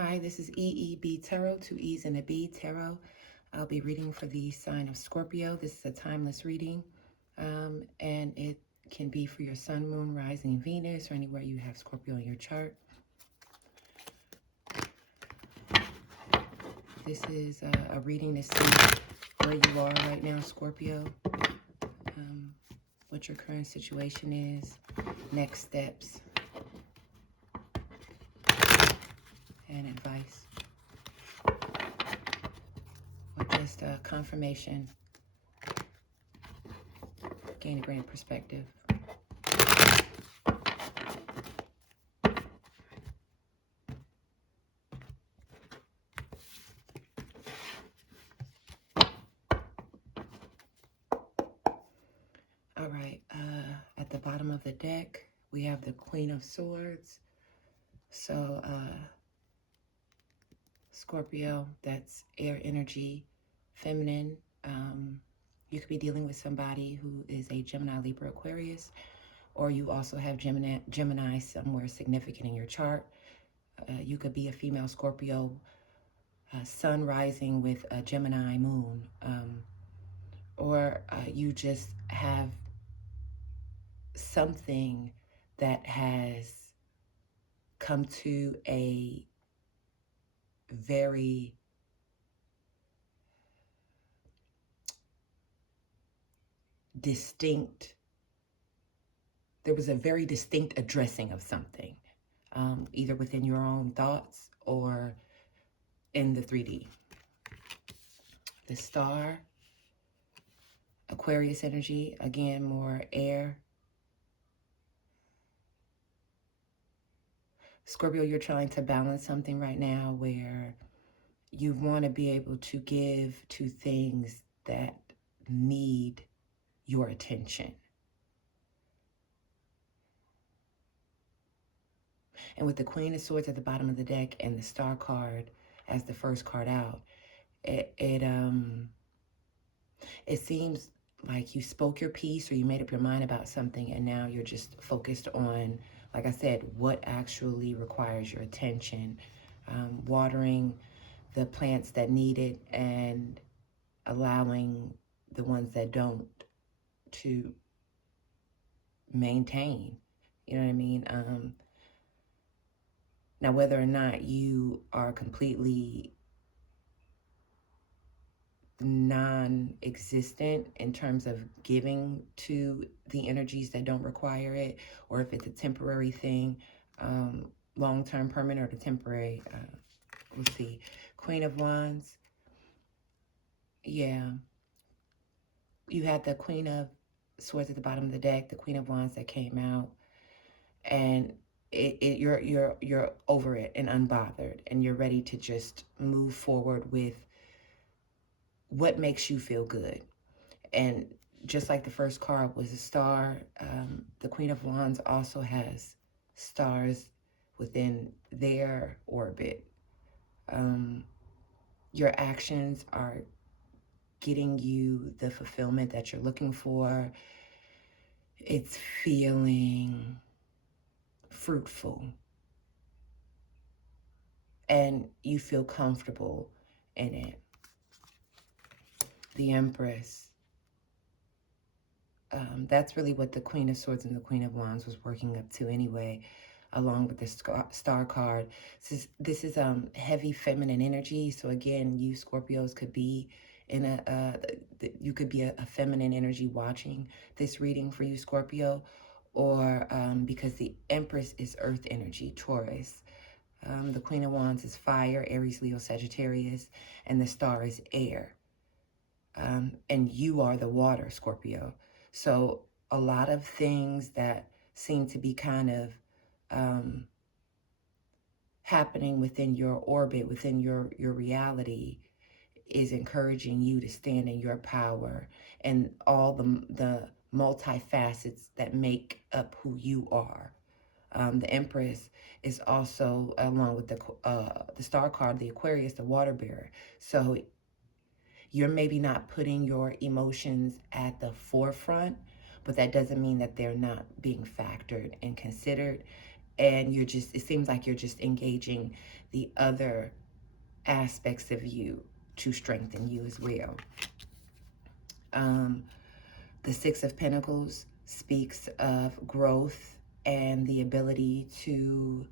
Hi, this is eebtarot, two E's and a B tarot. I'll be reading for the sign of Scorpio. This is a timeless reading, and it can be for your sun, moon, rising, Venus, or anywhere you have Scorpio in your chart. This is a reading to see where you are right now, Scorpio, what your current situation is, next steps, and advice, or just confirmation, gain a greater perspective. All right, at the bottom of the deck, we have the Queen of Swords. So, Scorpio, that's air energy, feminine. You could be dealing with somebody who is a Gemini, Libra, Aquarius, or you also have Gemini somewhere significant in your chart. You could be a female Scorpio, sun rising with a Gemini moon, or you just have something that has come to a very distinct, there was a very distinct addressing of something, either within your own thoughts or in the 3D. The star, Aquarius energy, again, more air. Scorpio, you're trying to balance something right now where you want to be able to give to things that need your attention. And with the Queen of Swords at the bottom of the deck and the Star card as the first card out, it seems like you spoke your piece or you made up your mind about something, and now you're just focused on, like I said, what actually requires your attention, watering the plants that need it and allowing the ones that don't to maintain. You know what I mean? Now, whether or not you are completely non-existent in terms of giving to the energies that don't require it, or if it's a temporary thing, long-term, permanent, or the temporary, let's see, Queen of Wands. Yeah, you had the Queen of Swords at the bottom of the deck, the Queen of Wands that came out, and you're over it and unbothered, and you're ready to just move forward with what makes you feel good. And just like the first card was a star, the Queen of Wands also has stars within their orbit. Your actions are getting you the fulfillment that you're looking for. It's feeling fruitful. And you feel comfortable in it. The Empress. That's really what the Queen of Swords and the Queen of Wands was working up to anyway, along with the Star card. This is heavy feminine energy. So again, you Scorpios could be in you could be a feminine energy watching this reading for you, Scorpio, or because the Empress is earth energy, Taurus. The Queen of Wands is fire, Aries, Leo, Sagittarius, and the star is air. And you are the water, Scorpio. So a lot of things that seem to be kind of happening within your orbit, within your reality, is encouraging you to stand in your power and all the multifacets that make up who you are. The Empress is also, along with the Star card, the Aquarius, the water bearer. So you're maybe not putting your emotions at the forefront, but that doesn't mean that they're not being factored and considered. and you're just, it seems like you're just engaging the other aspects of you to strengthen you as well. The Six of Pentacles speaks of growth and the ability to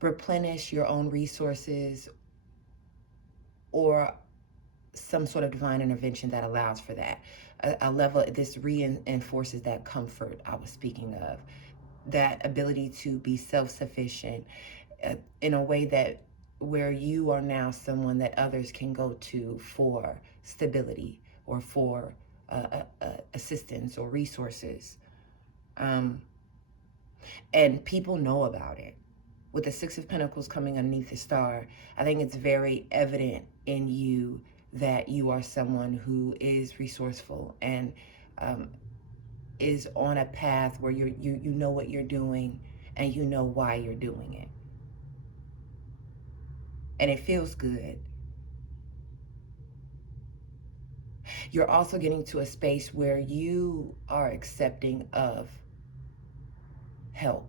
replenish your own resources, or some sort of divine intervention that allows for that. A level, this reinforces that comfort I was speaking of, that ability to be self-sufficient in a way that where you are now someone that others can go to for stability or for assistance or resources. And people know about it. With the Six of Pentacles coming underneath the star, I think it's very evident in you that you are someone who is resourceful and is on a path where you know what you're doing and you know why you're doing it. And it feels good. You're also getting to a space where you are accepting of help.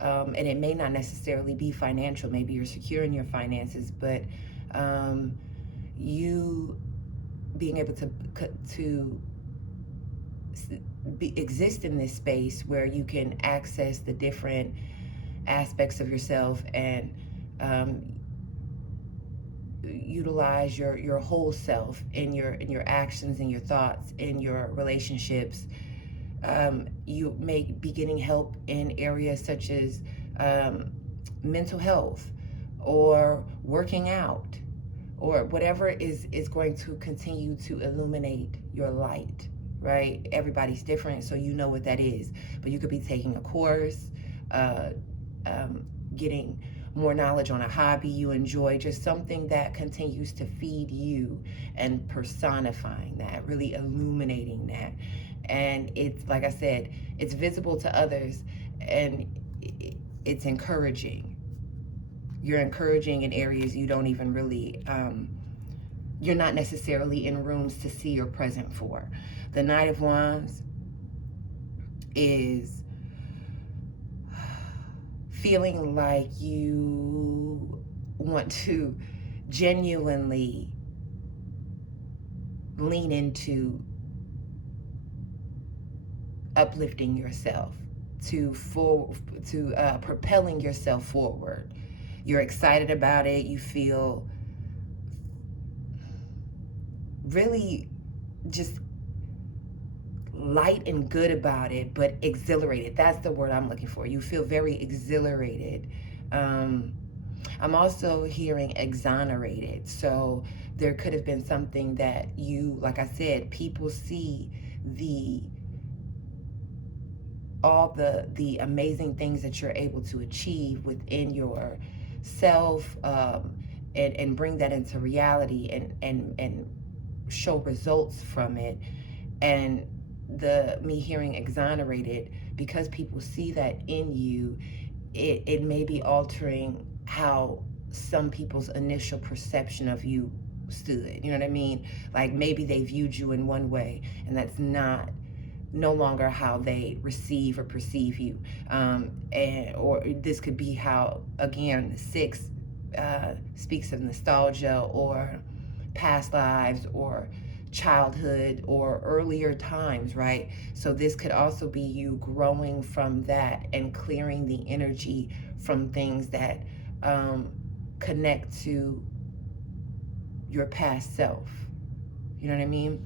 And it may not necessarily be financial. Maybe you're secure in your finances, but you being able to exist in this space where you can access the different aspects of yourself and utilize your whole self in your actions, in your thoughts, in your relationships. You may be getting help in areas such as mental health or working out or whatever is going to continue to illuminate your light, right? Everybody's different, so you know what that is. But you could be taking a course, getting more knowledge on a hobby you enjoy, just something that continues to feed you and personifying that, really illuminating that. And it's, like I said, it's visible to others and it's encouraging. You're encouraging in areas you don't even really, you're not necessarily in rooms to see or present for. The Knight of Wands is feeling like you want to genuinely lean into uplifting yourself, to propelling yourself forward. You're excited about it. You feel really just light and good about it, but exhilarated. That's the word I'm looking for. You feel very exhilarated. I'm also hearing exonerated. So there could have been something that you, like I said, people see all the amazing things that you're able to achieve within yourself, and bring that into reality and show results from it. And me hearing exonerated, because people see that in you, it may be altering how some people's initial perception of you stood. You know what I mean? Like maybe they viewed you in one way, and that's no longer how they receive or perceive you. Or this could be how, again, the six speaks of nostalgia or past lives or childhood or earlier times, right? So this could also be you growing from that and clearing the energy from things that connect to your past self. You know what I mean?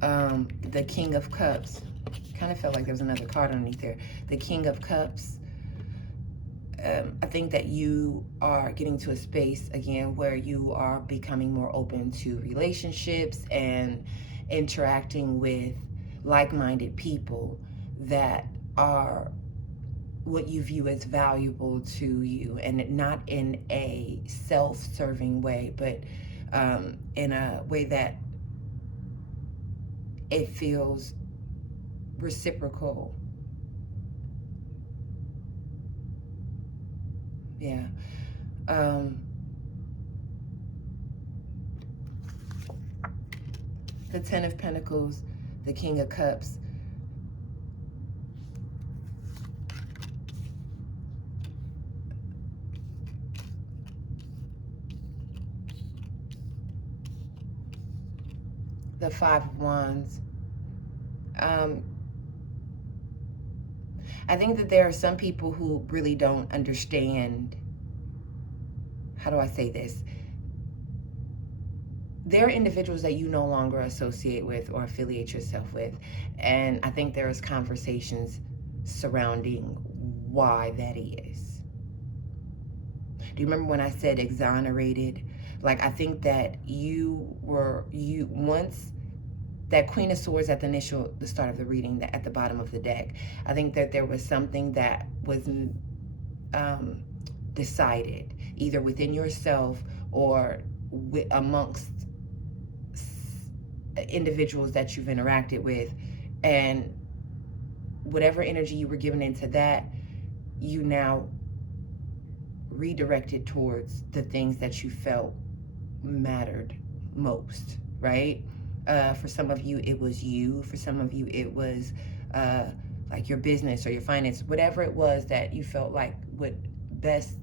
The King of Cups. Kind of felt like there was another card underneath there. The King of Cups. I think that you are getting to a space again where you are becoming more open to relationships and interacting with like-minded people that are what you view as valuable to you, and not in a self-serving way, but in a way that it feels reciprocal. Yeah. The Ten of Pentacles, the King of Cups. the Five of Wands. I think that there are some people who really don't understand, how do I say this? There are individuals that you no longer associate with or affiliate yourself with. And I think there is conversations surrounding why that is. Do you remember when I said exonerated? Like, I think that once that Queen of Swords at the start of the reading, at the bottom of the deck, I think that there was something that was decided either within yourself or amongst individuals that you've interacted with, and whatever energy you were given into that, you now redirected towards the things that you felt mattered most, right? For some of you, it was you. For some of you, it was like your business or your finance, whatever it was that you felt like would best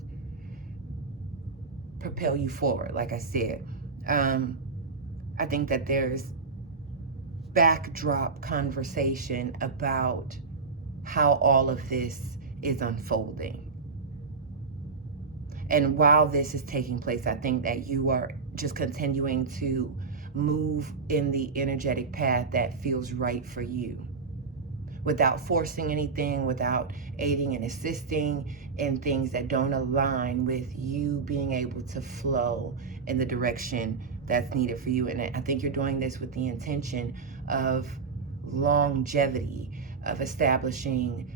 propel you forward. Like I said, I think that there's backdrop conversation about how all of this is unfolding. And while this is taking place, I think that you are just continuing to move in the energetic path that feels right for you, without forcing anything, without aiding and assisting in things that don't align with you being able to flow in the direction that's needed for you. And I think you're doing this with the intention of longevity, of establishing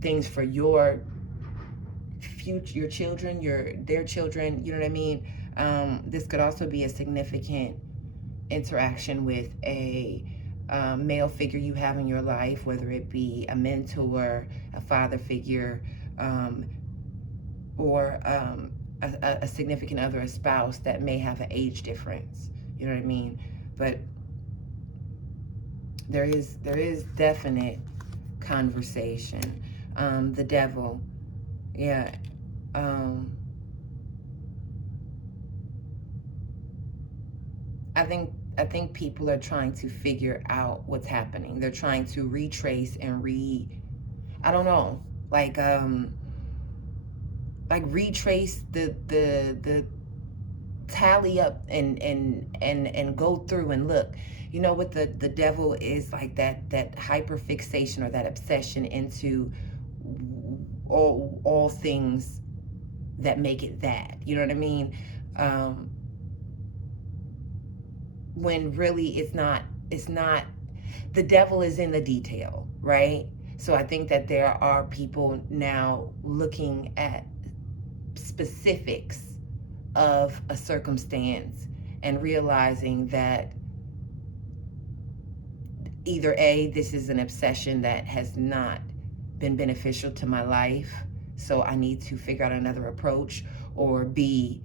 things for your future, your children, their children, you know what I mean? This could also be a significant interaction with a male figure you have in your life, whether it be a mentor, a father figure, or a significant other, a spouse that may have an age difference. You know what I mean? But there is definite conversation. The devil, yeah. I think people are trying to figure out what's happening. They're trying to retrace and I don't know, like retrace the tally up and go through and look. You know what the devil is, like that hyper fixation or that obsession into all things that make it that. You know what I mean? When really it's not, the devil is in the detail, right? So I think that there are people now looking at specifics of a circumstance and realizing that either A, this is an obsession that has not been beneficial to my life, so I need to figure out another approach, or B,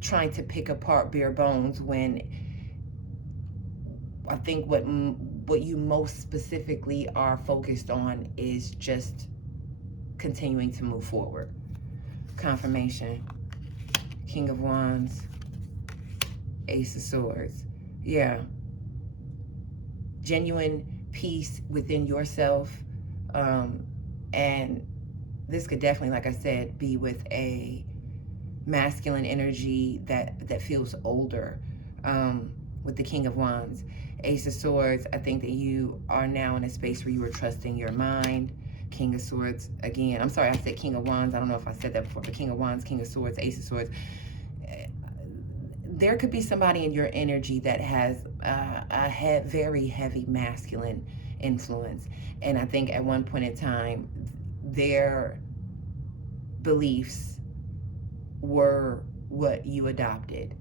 trying to pick apart bare bones, when I think what you most specifically are focused on is just continuing to move forward. Confirmation. King of Wands. Ace of Swords. Yeah. Genuine peace within yourself. And this could definitely, like I said, be with a masculine energy that feels older, with the King of Wands. Ace of Swords, I think that you are now in a space where you are trusting your mind. King of Swords, again, I'm sorry, I said King of Wands. I don't know if I said that before, but King of Wands, King of Swords, Ace of Swords. There could be somebody in your energy that has a very heavy masculine influence. And I think at one point in time, their beliefs were what you adopted.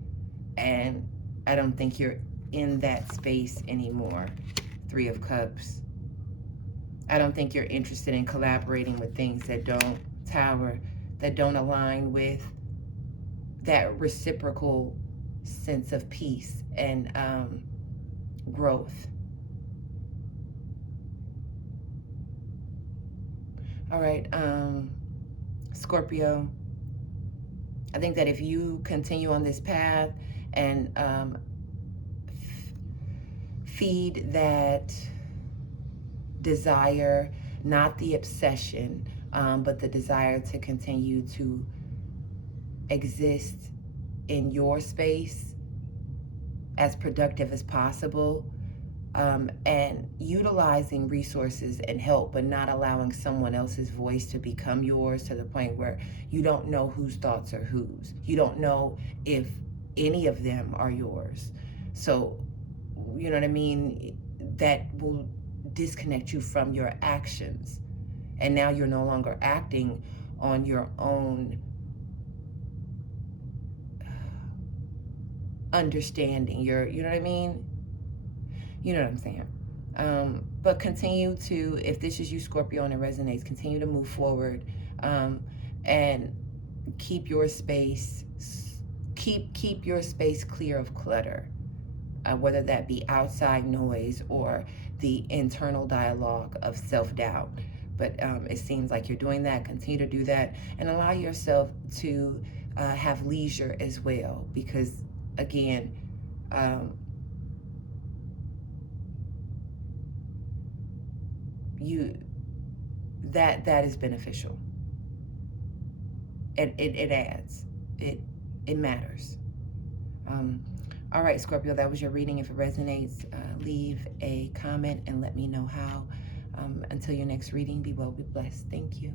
And I don't think you're in that space anymore. Three of Cups. I don't think you're interested in collaborating with things that don't, Tower, that don't align with that reciprocal sense of peace and growth. All right, Scorpio. I think that if you continue on this path and feed that desire, not the obsession, but the desire to continue to exist in your space as productive as possible, and utilizing resources and help, but not allowing someone else's voice to become yours to the point where you don't know whose thoughts are whose. You don't know if any of them are yours. So, you know what I mean? That will disconnect you from your actions. And now you're no longer acting on your own understanding. You know what I mean? You know what I'm saying? But continue to, if this is you, Scorpio, and it resonates, continue to move forward, and keep your space, keep your space clear of clutter, whether that be outside noise or the internal dialogue of self-doubt. But it seems like you're doing that. Continue to do that, and allow yourself to have leisure as well, because again, you that is beneficial. It adds, it matters. All right, Scorpio, that was your reading. If it resonates, leave a comment and let me know how. Until your next reading, be well, be blessed. Thank you.